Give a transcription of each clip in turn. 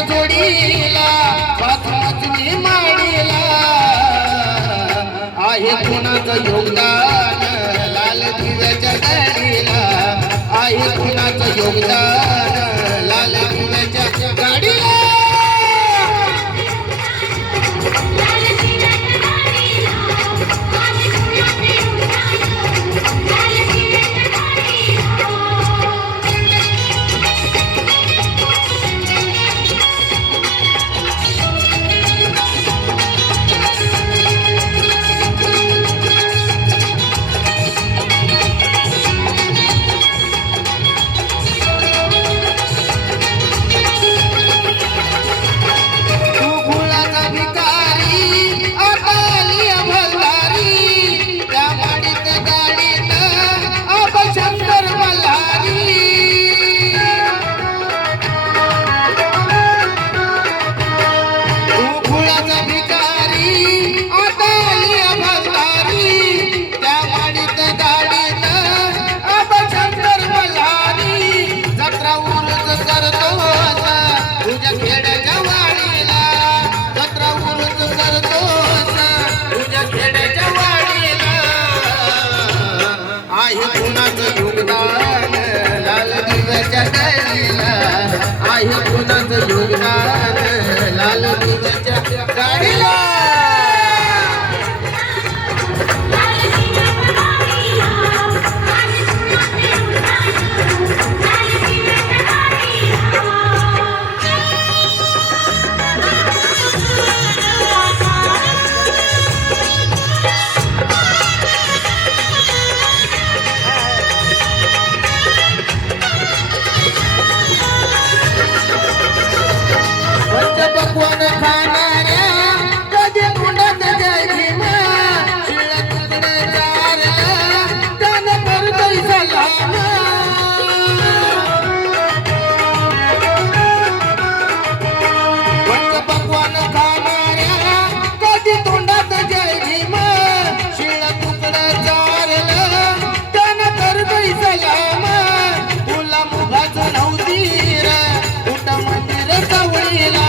जोडीला पाचमचनी माडीला आहे कुणाचं योगदान लाल दिव्याच्या गाडीला आहे कुणाचं योगदान लाल दिव्याच्या गाडीला आहे कुणाचं योगदान लाल दिव्याच्या गाडीला पकवान खाणाऱ्या कधी तोंडात जय भीमा शिळ तुकडे चारला त्यानं करतोय सलाम पकवान खाणाऱ्या कधी तोंडात जय भीमा शिळ तुकडे चारला त्यानं करतोय सलाम तुला मुभाचं नव्हती रे कुठं मंदिर जवळीला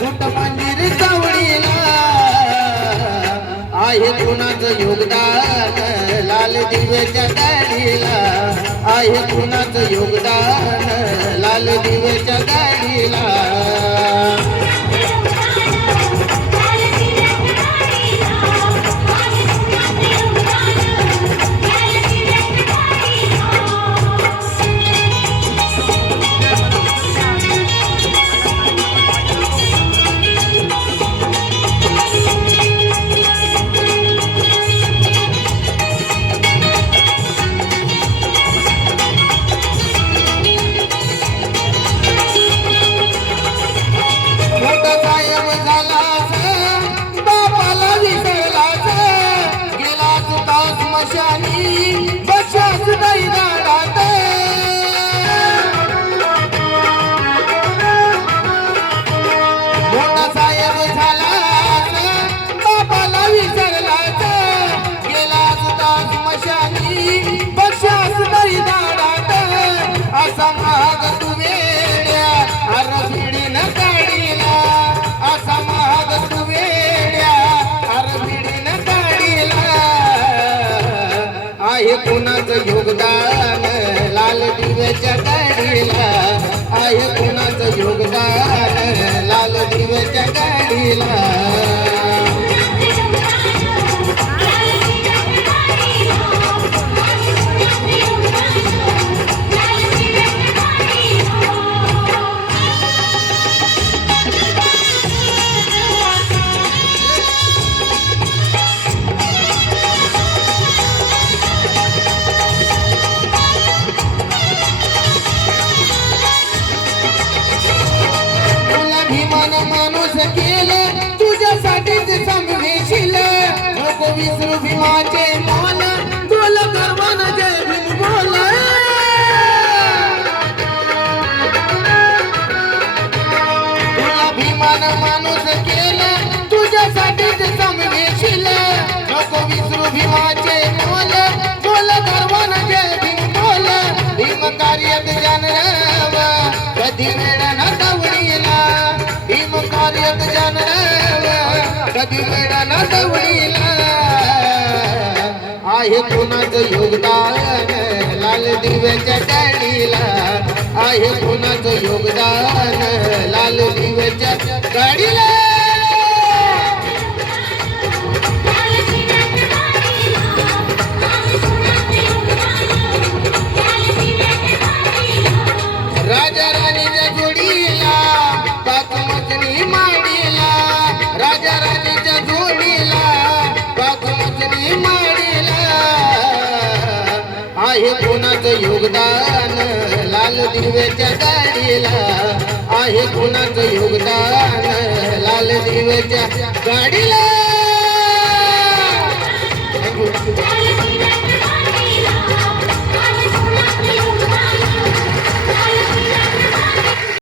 कुठ मंदिर सावडीला आहे कुणाचं योगदान लाल दिव्याच्या गाडीला आहे कुणाचं योगदान लाल दिव्याच्या गाडीला आहे कुणाचं योगदान लाल दिव्याच्या गाडीला आहे कुणाचं योगदान लाल दिव्याच्या गाडीला माणूस केलं तुझ्यासाठीच समजेशील नको विसरू भीमाचे मोल बोल गर्वान जय भीम बोल तुला भीमान माणूस केलं तुझ्यासाठीच समजेशील नको विसरू भीमाचे मोल बोल गर्वान जय भीम बोल भीम कार्यात जानव कधी वेळ ना दवडीला भीम कार्यत जानराव कधी वेळ ना दवडीला आहे कोणाचं योगदान लाल दिव्याच्या गाडीला आहे कोणाचं योगदान लाल दिव्याच्या गाडीला राजा राणीच्या जोडीला पाकमचनी माडीला राजा राणीच्या जोडीला पाकमचनी माडीला आहे कोणाचं योगदान लाल दिव्याच्या गाडीला आहे कोणाचं योगदान लाल दिव्याच्या गाडीला